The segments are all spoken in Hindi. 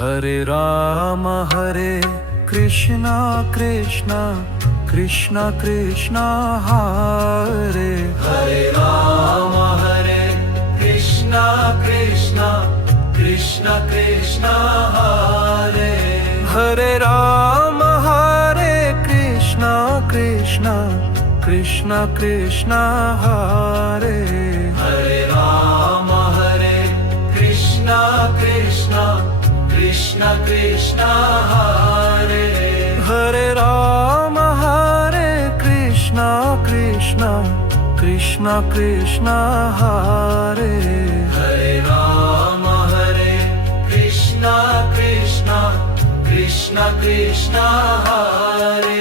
हरे कृष्णा कृष्णा कृष्णा कृष्णा हरे हरे राम हरे कृष्णा कृष्णा कृष्णा कृष्णा हरे हरे राम हरे कृष्णा कृष्णा कृष्णा कृष्णा हरे हरे राम हरे कृष्णा कृष्णा कृष्णा कृष्णा हरे हरे राम हरे कृष्णा कृष्णा कृष्णा कृष्णा हरे हरे राम हरे कृष्णा कृष्णा कृष्णा कृष्णा हरे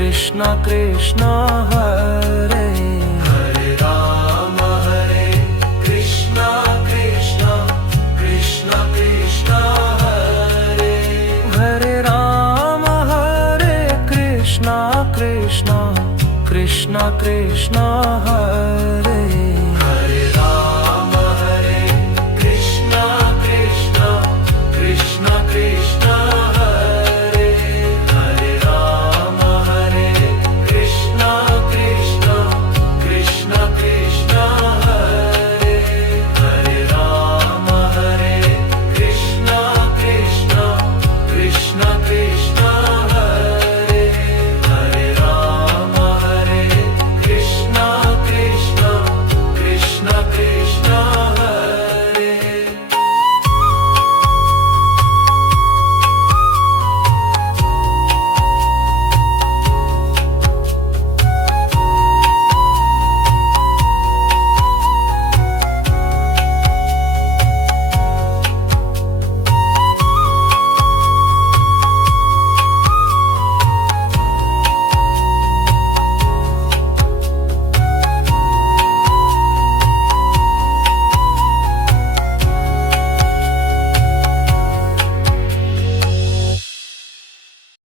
कृष्णा कृष्णा